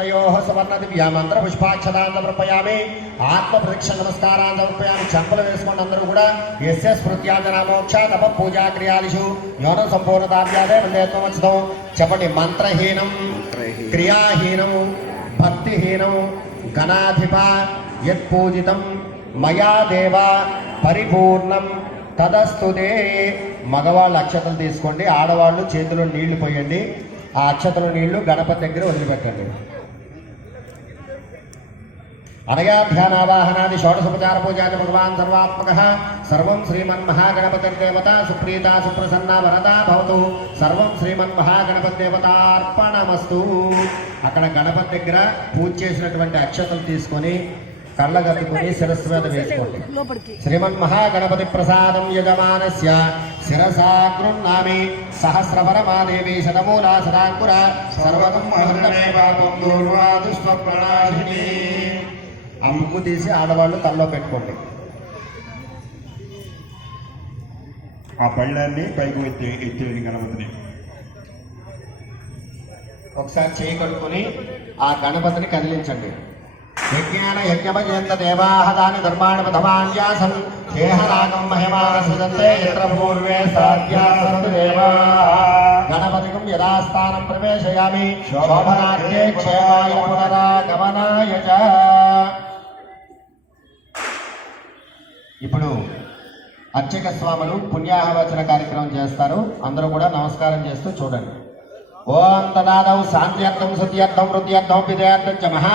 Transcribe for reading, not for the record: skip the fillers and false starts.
दन्तयोः सुवर्णदिव्यामन्त्रपुष्पाक्षतान् समर्पयामि आत्मप्रदक्षिण नमस्कारान् समर्पयामि चंपल वेसुकोंडि अंदरू कूडा यस्य स्मृत्यार्जन मोक्ष तप पूजा क्रियादिषु योन संपूर्णताभ्यादे वन्देत्वमच्युतं चपटि मंत्रहीनं क्रियाहीनं भक्तिहीनं गणाधिप यत्पूजितं मया देव परिपूर्णं తదస్తుదే. మగవాళ్ళు అక్షతలు తీసుకోండి, ఆడవాళ్ళు చేతిలో నీళ్లు పోయండి. ఆ అక్షతల నీళ్లు గణపతి దగ్గర వదిలిపెట్టండి. అనయాధ్యానావాహనాది షోడశోపచార పూజాది భగవాన్ సర్వాత్మక సర్వం శ్రీమన్మహాగణపతిర్దేవత సుప్రీత సుప్రసన్న వరదా భవతు సర్వం శ్రీమన్మహాగణపతిదేవతార్పణమస్తు. అక్కడ గణపతి దగ్గర పూజ చేసినటువంటి అక్షతలు తీసుకొని కళ్ళగద్దుకొని శిరస్సు మీద వేసుకోండి. శ్రీమన్మహాగణపతి ప్రసాదం యజమానస్య శిరసా గృహ్ణామి సహస్రవరమాదేవి శతమూలా సదాంకుర సర్వతం మహత్తమే పాపం దూర్వాదుస్వప్రణాశిని. ఆ ముక్కు తీసి ఆడవాళ్ళు తల్లో పెట్టుకోండి. ఆ పళ్ళాన్ని పైకి ఎత్తేయండి గణపతిని. ఒకసారి చేయి కడుక్కొని ఆ గణపతిని కదిలించండి. యజ్ఞాన యజ్ఞభజంత దేవాహదాని ధర్మాణి ప్రథమాన్యాసన్ దేహరాగం మహిమానసుదంతే యత్ర పూర్వే సాధ్యాసంతు దేవాః. గణపతికం యథాస్థానం ప్రవేశయామి శోభనార్థే క్షేమాయ పునరాగమనాయ చ. ఇప్పుడు అర్చక స్వాములు పుణ్యాహవచన కార్యక్రమం చేస్తారు. అందరూ కూడా నమస్కారం చేస్తూ చూడండి. ఓం తదాదౌ శాంత్యర్థం శుద్ధ్యర్థం వృద్ధ్యర్థం విజయార్థం చ మహా